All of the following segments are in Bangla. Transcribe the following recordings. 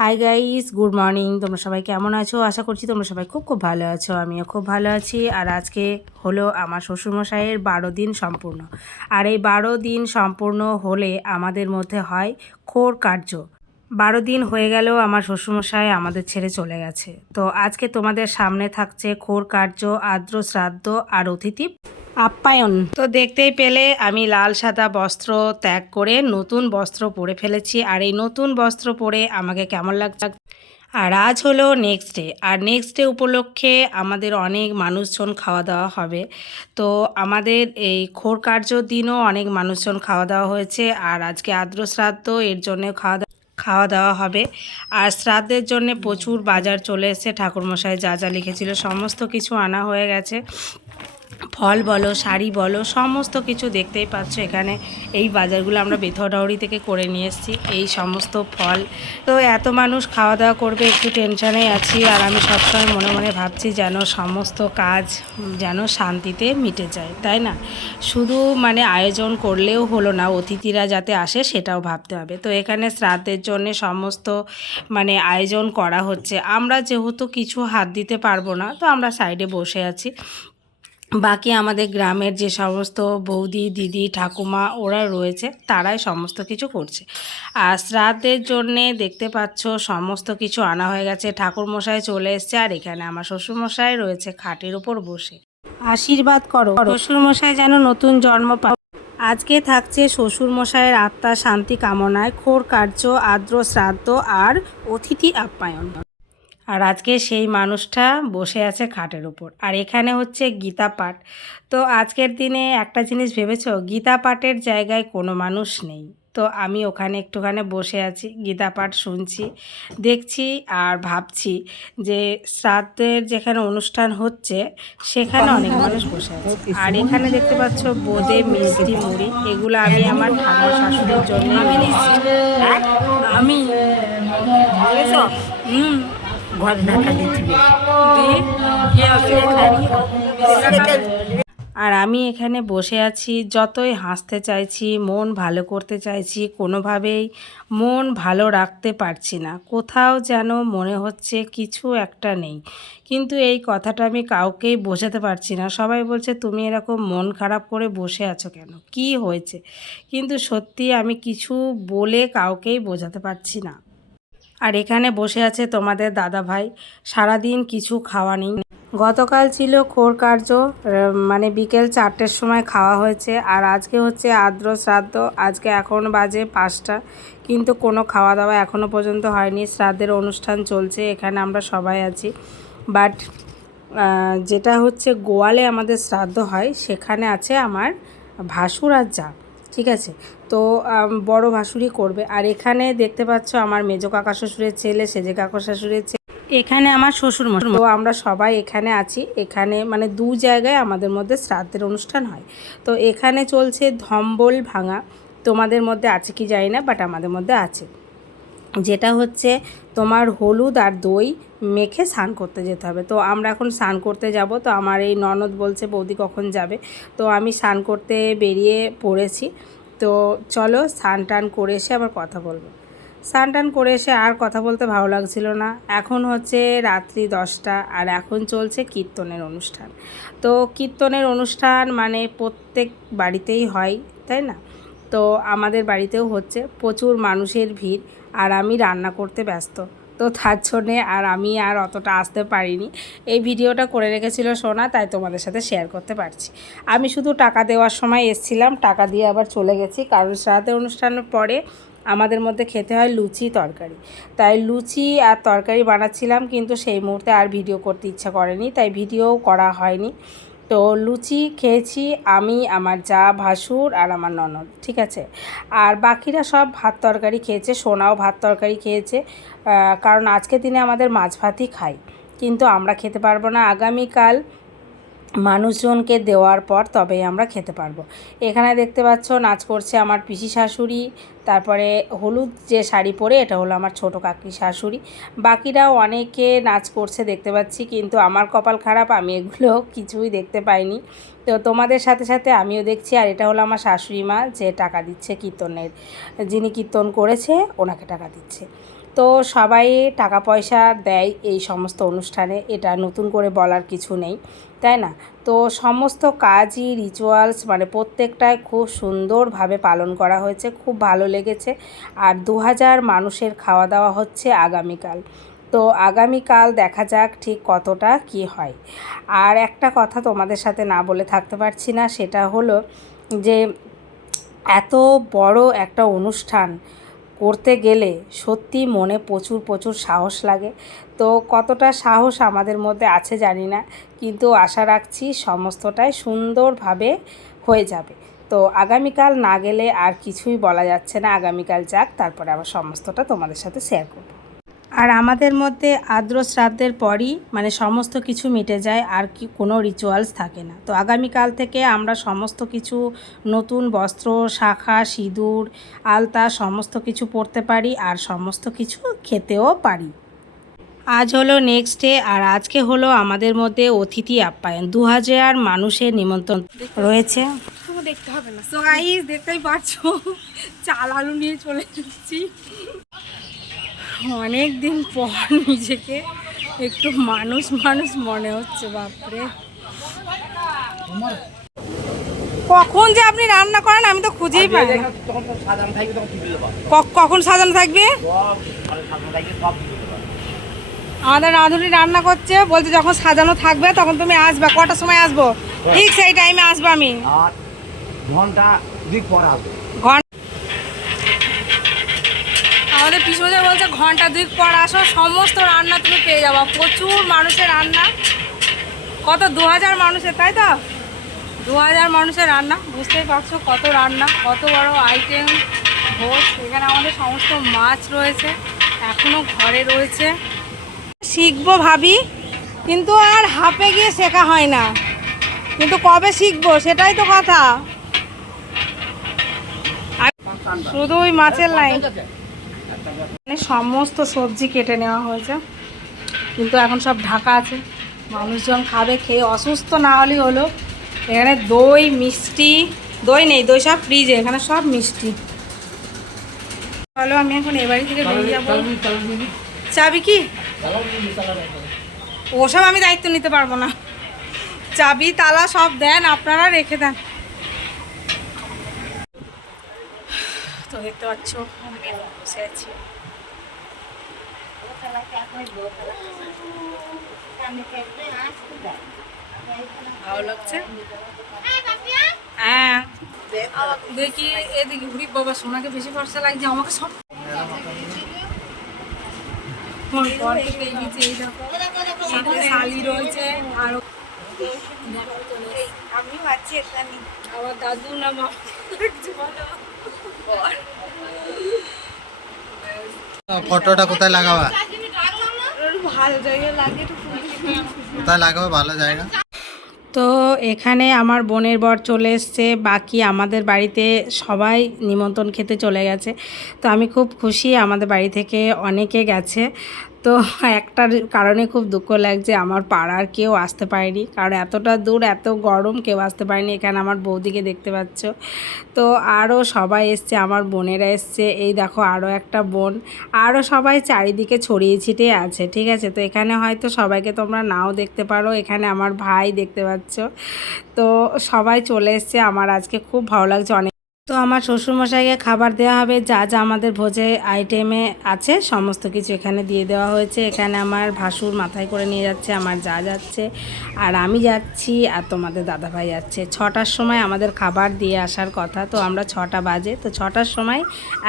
হাই গাইস গুড মর্নিং তোমরা সবাই কেমন আছো? আশা করছি তোমরা সবাই খুব খুব ভালো আছো, আমিও খুব ভালো আছি। আর আজকে হলো আমার শ্বশুরমশাইয়ের বারো দিন সম্পূর্ণ। আর এই বারো দিন সম্পূর্ণ হলে আমাদের মধ্যে হয় খোর কার্য। বারো দিন হয়ে গেলেও আমার শ্বশুরমশাই আমাদের ছেড়ে চলে গেছে। তো আজকে তোমাদের সামনে থাকছে খোর কার্য, আর্দ্র, শ্রাদ্ধ আর অতিথি আপ্যায়ন। তো দেখতেই পেলে আমি লাল সাদা বস্ত্র ত্যাগ করে নতুন বস্ত্র পরে ফেলেছি আর এই নতুন বস্ত্র পরে আমাকে কেমন লাগছে? আর আজ হলো নেক্সট ডে আর নেক্সট ডে উপলক্ষে আমাদের অনেক মানুষজন খাওয়া দাওয়া হবে। তো আমাদের এই খোর কার্যর দিনও অনেক মানুষজন খাওয়া দাওয়া হয়েছে আর আজকে আর্দ্র শ্রাদ্ধ, এর জন্য খাওয়া খাওয়া দাওয়া হবে। আর শ্রাদ্ধের জন্য প্রচুর বাজার চলে এসেছে। ঠাকুরমশাই যা যা লিখেছিল, সমস্ত কিছু আনা হয়ে গেছে। ফল বলো, শাড়ি বলো, সমস্ত কিছু দেখতেই পাচ্ছ এখানে। এই বাজারগুলো আমরা বেথরডাউরি থেকে করে নিয়ে এসেছি, এই সমস্ত ফল। তো এত মানুষ খাওয়া দাওয়া করবে, একটু টেনশনে আছি আর আমি সবসময় মনে মনে ভাবছি যেন সমস্ত কাজ যেন শান্তিতে মিটে যায়, তাই না? শুধু মানে আয়োজন করলেও হলো না, অতিথিরা যাতে আসে সেটাও ভাবতে হবে। তো এখানে শ্রাদ্ধের জন্য সমস্ত মানে আয়োজন করা হচ্ছে। আমরা যেহেতু কিছু হাত দিতে পারব না, তো আমরা সাইডে বসে আছি। বাকি আমাদের গ্রামের যে সমস্ত বৌদি দিদি ঠাকুমা ওরা রয়েছে তারাই সমস্ত কিছু করছে। আর শ্রাদ্ধের জন্যে দেখতে পাচ্ছ সমস্ত কিছু আনা হয়ে গেছে। ঠাকুর মশাই চলে এসছে আর এখানে আমার শ্বশুরমশাই রয়েছে খাটের উপর বসে। আশীর্বাদ করো। শ্বশুরমশাই যেন নতুন জন্ম পায়। আজকে থাকছে শ্বশুরমশাইয়ের আত্মা শান্তি কামনায় খোর কার্য আর্দ্র শ্রাদ্ধ আর অতিথি আপ্যায়ন। আর আজকে সেই মানুষটা বসে আছে খাটের উপর। আর এখানে হচ্ছে গীতা পাঠ। তো আজকের দিনে একটা জিনিস ভেবেছো গীতা পাঠের জায়গায় কোনো মানুষ নেই। তো আমি ওখানে একটুখানি বসে আছি গীতা পাঠ শুনছি দেখছি আর ভাবছি যে শ্রাদ্ধের যেখানে অনুষ্ঠান হচ্ছে সেখানে অনেক মানুষ বসে আছে। আর এখানে দেখতে পাচ্ছ বোঁদে মিষ্টি মুড়ি এগুলো আমি আমার ঠাকুর শাশুড়ির জন্য আমি? হুম। আর আমি এখানে বসে আছি, যতই হাসতে চাইছি, মন ভালো করতে চাইছি, কোনোভাবেই মন ভালো রাখতে পারছি না। কোথাও যেন মনে হচ্ছে কিছু একটা নেই। কিন্তু এই কথাটা আমি কাউকেই বোঝাতে পারছি না। সবাই বলছে, তুমি এরকম মন খারাপ করে বসে আছো কেন? কি হয়েছে? কিন্তু সত্যি আমি কিছু বলে কাউকেই বোঝাতে পারছি না। আর এখানে বসে আছে তোমাদের দাদা ভাই সারাদিন কিছু খাওয়া নেই। গতকাল ছিল খোর কার্য মানে বিকেল চারটের সময় খাওয়া হয়েছে। আর আজকে হচ্ছে আর্দ্র শ্রাদ্ধ, আজকে এখন বাজে পাঁচটা। কিন্তু কোনো খাওয়া দাওয়া এখনও পর্যন্ত হয়নি। শ্রাদ্ধের অনুষ্ঠান চলছে, এখানে আমরা সবাই আছি। বাট যেটা হচ্ছে গোয়ালে আমাদের শ্রাদ্ধ হয়, সেখানে আছে আমার ভাসুর আর যা। ঠিক আছে? তো বড় ভাসুরি করবে। আর এখানে দেখতে পাচ্ছ আমার মেজ কাকা শ্বশুরের ছেলে, সেজে কাকা শ্বশুরের ছেলে এখানে আমার শ্বশুর মশাই তো আমরা সবাই এখানে আছি। এখানে মানে দু জায়গায় আমাদের মধ্যে শ্রাদ্ধের অনুষ্ঠান হয়। তো এখানে চলছে ধম্বল ভাঙা। তোমাদের মধ্যে আছে কি জানি না বাট আমাদের মধ্যে আছে। যেটা হচ্ছে তোমার হলুদ আর দই মেখে স্নান করতে যেতে হবে। তো আমরা এখন স্নান করতে যাব। তো আমার এই ননদ বলছে, বৌদি কখন যাবে? তো আমি স্নান করতে বেরিয়ে পড়েছি। তো চলো স্নান টান করে এসে আবার কথা বলব। স্নান টান করে এসে আর কথা বলতে ভালো লাগছিল না। এখন হচ্ছে রাত্রি দশটা আর এখন চলছে কীর্তনের অনুষ্ঠান। তো কীর্তনের অনুষ্ঠান মানে প্রত্যেক বাড়িতেই হয়, তাই না? তো আমাদের বাড়িতেও হচ্ছে প্রচুর মানুষের ভিড়। আর আমি রান্না করতে ব্যস্ত। তো তার জন্যে আর আমি আর অতটা আসতে পারিনি। এই ভিডিওটা করে রেখেছিল সোনা, তাই তোমাদের সাথে শেয়ার করতে পারছি। আমি শুধু টাকা দেওয়ার সময় এসছিলাম, টাকা দিয়ে আবার চলে গেছি। কারণ সাথে অনুষ্ঠানের পরে আমাদের মধ্যে খেতে হয় লুচি তরকারি। তাই লুচি আর তরকারি বানাচ্ছিলাম, কিন্তু সেই মুহূর্তে আর ভিডিও করতে ইচ্ছা করেনি, তাই ভিডিও করা হয়নি। তো লুচি খেয়েছি আমি, আমার যা ভাসুর আর আমার ননদ, ঠিক আছে? আর বাকিরা সব ভাত তরকারি খেয়েছে, সোনাও ভাত তরকারি খেয়েছে কারণ আজকে দিনে আমাদের মাছ ভাতই খাই। কিন্তু আমরা খেতে পারব না। আগামীকাল মানুষজনকে দেওয়ার পর তবেই আমরা খেতে পারব। এখানে দেখতে পাচ্ছ, নাচ করছে আমার পিসি শাশুড়ি, তারপরে হলুদ যে শাড়ি পরে, এটা হলো আমার ছোটো কাকি শাশুড়ি। বাকিরাও অনেকে নাচ করছে দেখতে পাচ্ছি, কিন্তু আমার কপাল খারাপ, আমি এগুলো কিছুই দেখতে পাইনি। তো তোমাদের সাথে সাথে আমিও দেখছি, আর এটা হলো আমার শাশুড়ি মা, যে টাকা দিচ্ছে কীর্তনের। যিনি কীর্তন করেছে, ওনাকে টাকা দিচ্ছে। তো সবাই টাকা পয়সা দেয় এই সমস্ত অনুষ্ঠানে, এটা নতুন করে বলার কিছু নেই। তাই না? তো সমস্ত কাজই রিচুয়ালস মানে প্রত্যেকটাই খুব সুন্দরভাবে পালন করা হয়েছে, খুব ভালো লেগেছে। আর দু হাজার মানুষের খাওয়া দাওয়া হচ্ছে আগামীকাল। তো আগামীকাল দেখা যাক ঠিক কতটা কি হয়। আর একটা কথা তোমাদের সাথে না বলে থাকতে পারছি না, সেটা হলো যে এত বড় একটা অনুষ্ঠান করতে গেলে সত্যি মনে প্রচুর প্রচুর সাহস লাগে। তো কতটা সাহস আমাদের মধ্যে আছে জানি না, কিন্তু আশা রাখছি সমস্তটাই সুন্দরভাবে হয়ে যাবে। তো আগামীকাল না গেলে আর কিছুই বলা যাচ্ছে না, আগামীকাল যাক, তারপরে আবার সমস্তটা তোমাদের সাথে শেয়ার করব। আর আমাদের মধ্যে আদ্র শ্রাদ্ধের পরই মানে সমস্ত কিছু মিটে যায়, আর কি কোনো রিচুয়ালস থাকে না। তো আগামীকাল থেকে আমরা সমস্ত কিছু, নতুন বস্ত্র, শাখা, সিঁদুর, আলতা সমস্ত কিছু পরতে পারি, আর সমস্ত কিছু খেতেও পারি। আজ হলো নেক্সট ডে আর আজকে হলো আমাদের মধ্যে অতিথি আপ্যায়ন। দু হাজার মানুষের নিমন্ত্রণ রয়েছে। দেখতে হবে না। সো গাইস দেখতেই পাচ্ছো চাল আলু নিয়ে চলে এসেছি। অনেক দিন পর নিজেকে একটু মানুষ মানুষ মনে হচ্ছে বাপরে। কখন যে আপনি রান্না করেন আমি তো খুঁজেই পাই কখন সাজানো থাকবে সব ঘরে সাজানো থাকবে সব তুলে দেবো আমাদের রাঁধুনি রান্না করছে বলছে যখন সাজানো থাকবে তখন তুমি আসবে কটার সময় আসব? ঠিক সেই টাইমে আসব আমি। আর ঘণ্টা দুই পর আসবে। আমাদের পিছনে বলছে ঘণ্টা দুই পর আসো সমস্ত রান্না তুমি পেয়ে যাব। প্রচুর মানুষের রান্না। কত দু হাজার মানুষের তাই তো? দু হাজার মানুষের রান্না বুঝতেই পারছ কত রান্না কত বড় আইটেম ভোজ। এখানে আমাদের সমস্ত মাছ রয়েছে এখনও ঘরে রয়েছে। শিখব ভাবি কিন্তু আর হাফে গিয়ে শেখা হয় না। কিন্তু কবে শিখব সেটাই তো কথা। শুধু ওই মাছের লাইন মানে সমস্ত সবজি কেটে নেওয়া হয়েছে। কিন্তু এখন সব ঢাকা আছে। মানুষজন খাবে খেয়ে অসুস্থ না হলেই হলো। এখানে দই মিষ্টি দই নেই দই সব ফ্রিজে এখানে সব মিষ্টি। চলো আমি এখন এ থেকে বেরিয়ে যাব। চাবি কি? ওসব আমি দায়িত্ব নিতে পারব না। চাবি, তালা সব দেন, আপনারা রেখে দেন। তো দেখতে পাচ্ছ বসে আছি ভালো লাগছে? হ্যাঁ। দেখি, এদিকে ঘুরি বাবা সোনাকে বেশি ভরসা লাগছে, আমাকে সব এই দেখো সাথে শালি রয়েছে আর আমিও আছি এখানে আমার দাদু না মা? কিছু বলো। ফটোটা কোথায় লাগাবা? ভালো জায়গায় লাগে কোথায় লাগাবে? ভালো জায়গা। তো এখানে আমার বোনের বর চলে এসছে, বাকি আমাদের বাড়িতে সবাই নিমন্ত্রণ খেতে চলে গেছে। তো আমি খুব খুশি আমাদের বাড়ি থেকে অনেকে গেছে। তো একটার কারণে খুব দুঃখ লাগছে, আমার পাড়ার কেউ আসতে পারেনি। কারণ এতটা দূর, এত গরম, কেউ আসতে পারেনি। এখানে আমার বৌদিকে দেখতে পাচ্ছ। তো আরও সবাই এসছে, আমার বোনেরা এসছে। এই দেখো আরও একটা বোন। আরও সবাই চারিদিকে ছড়িয়ে ছিটিয়ে আছে, ঠিক আছে? তো এখানে হয়তো সবাইকে তোমরা নাও দেখতে পারো। এখানে আমার ভাই দেখতে পাচ্ছ। তো সবাই চলে এসছে। আমার আজকে খুব ভালো লাগছে। অনেক তো আমার শ্বশুরমশাইকে খাবার দেওয়া হবে, যা যা আমাদের ভোজে আইটেমে আছে, সমস্ত কিছু এখানে দিয়ে দেওয়া হয়েছে। এখানে আমার ভাসুর মাথায় করে নিয়ে যাচ্ছে, আমার যা যাচ্ছে। আর আমি যাচ্ছি, আর তোমাদের দাদাভাই যাচ্ছে। ছটার সময় আমাদের খাবার দিয়ে আসার কথা, তো আমরা ছটা বাজে। তো ছটার সময়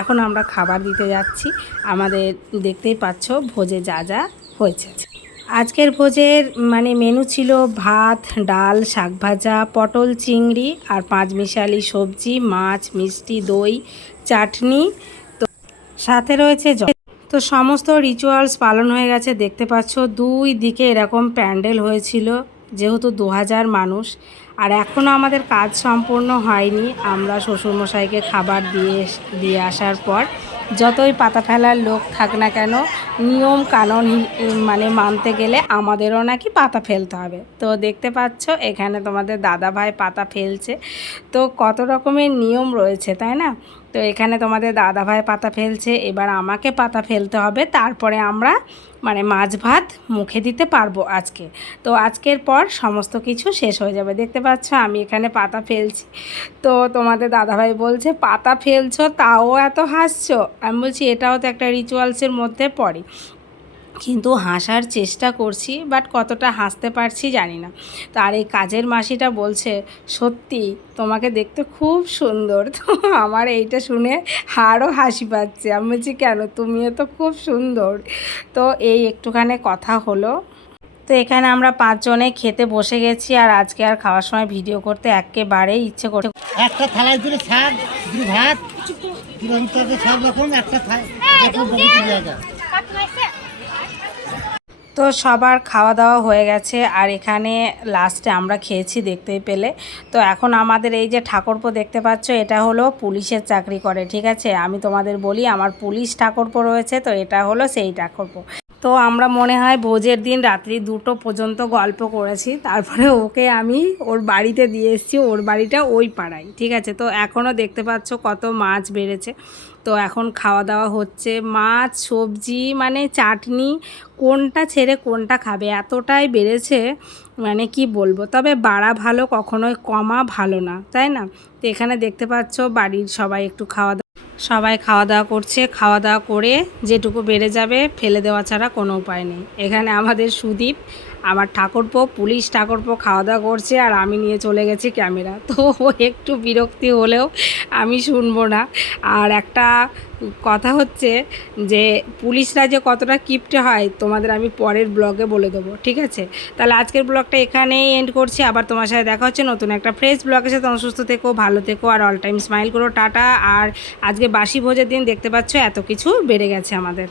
এখন আমরা খাবার দিতে যাচ্ছি। আমাদের দেখতেই পাচ্ছ, ভোজে যা যা হয়েছে। আজকের ভোজের মানে মেনু ছিল ভাত, ডাল, শাক ভাজা, পটল, চিংড়ি আর পাঁচমিশালি সবজি, মাছ, মিষ্টি, দই, চাটনি। তো সাথে রয়েছে তো সমস্ত রিচুয়ালস পালন হয়ে গেছে। দেখতে পাচ্ছ, দুই দিকে এরকম প্যান্ডেল হয়েছিল, যেহেতু দু হাজার মানুষ। আর এখনও আমাদের কাজ সম্পূর্ণ হয়নি। আমরা শ্বশুরমশাইকে খাবার দিয়ে দিয়ে আসার পর। যতই পাতা ফেলার লোক থাক না কেন, নিয়ম কানুন মানে মানতে গেলে আমাদেরও নাকি পাতা ফেলতে হবে। তো দেখতে পাচ্ছ, এখানে তোমাদের দাদা ভাই পাতা ফেলছে। তো কত রকমের নিয়ম রয়েছে, তাই না? তো এখানে তোমাদের দাদাভাই পাতা ফেলছে, এবার আমাকে পাতা ফেলতে হবে, তারপরে আমরা মানে মাছ ভাত মুখে দিতে পারব আজকে। তো আজকের পর সমস্ত কিছু শেষ হয়ে যাবে, দেখতে পাচ্ছ আমি এখানে পাতা ফেলছি। তো তোমাদের দাদাভাই বলছে, পাতা ফেলছো, তাও এত হাসছো? আমি বলছি, এটাও তো একটা রিচুয়ালসের মধ্যে পড়ে। কিন্তু হাসার চেষ্টা করছি বাট কতটা হাসতে পারছি জানি না। তো আর এই কাজের মাসিটা বলছে সত্যি তোমাকে দেখতে খুব সুন্দর। তো আমার এইটা শুনে হাড়ও হাসি পাচ্ছে। আমি বলছি কেন? তুমিও তো খুব সুন্দর। তো এই একটুখানি কথা হলো। তো এখানে আমরা পাঁচজনে খেতে বসে গেছি আর আজকে আর খাওয়ার সময় ভিডিও করতে একেবারেই ইচ্ছে করছে একটা থালায় দিলে শাক ভাত সব রকম একটা থালায় জায়গা। তো সবার খাওয়া দাওয়া হয়ে গেছে আর এখানে লাস্টে আমরা খেয়েছি দেখতেই পেলে। তো এখন আমাদের এই যে ঠাকুরপো দেখতে পাচ্ছ, এটা হলো পুলিশের চাকরি করে, ঠিক আছে? আমি তোমাদের বলি, আমার পুলিশ ঠাকুরপো রয়েছে, তো এটা হলো সেই ঠাকুরপো। তো আমরা মনে হয় ভোজের দিন রাত্রি দুটো পর্যন্ত গল্প করেছি, তারপরে ওকে আমি ওর বাড়িতে দিয়ে এসেছি, ওর বাড়িটা ওই পাড়ায়, ঠিক আছে? তো এখনও দেখতে পাচ্ছ কত মাছ বেড়েছে। তো এখন খাওয়া দাওয়া হচ্ছে। মাছ, সবজি মানে চাটনি, কোনটা ছেড়ে কোনটা খাবে? এতটাই বেড়েছে মানে কি বলব? তবে বাড়া ভালো, কখনোই কমা ভালো না, তাই না? তো এখানে দেখতে পাচ্ছ, বাড়ির সবাই একটু খাওয়া সবাই খাওয়া দাওয়া করছে। খাওয়া দাওয়া করে যেটুকু বেড়ে যাবে, ফেলে দেওয়া ছাড়া কোনো উপায় নেই। এখানে আমাদের সুদীপ আমার ঠাকুরপো, পুলিশ ঠাকুরপো খাওয়া দাওয়া করছে আর আমি নিয়ে চলে গেছি ক্যামেরা। তো একটু বিরক্তি হলেও আমি শুনব না। আর একটা কথা হচ্ছে যে, পুলিশরা যে কতটা কিপটে হয়, তোমাদের আমি পরের ব্লগে বলে দেবো, ঠিক আছে? তাহলে আজকের ব্লগটা এখানেই এন্ড করছি। আবার তোমার সাথে দেখা হচ্ছে নতুন একটা ফ্রেশ ব্লগের সাথে। সুস্থ থেকো, ভালো থেকো আর অল টাইম স্মাইল করো, টাটা। আর আজকে বাসি ভোজের দিন দেখতে পাচ্ছ, এত কিছু বেড়ে গেছে আমাদের।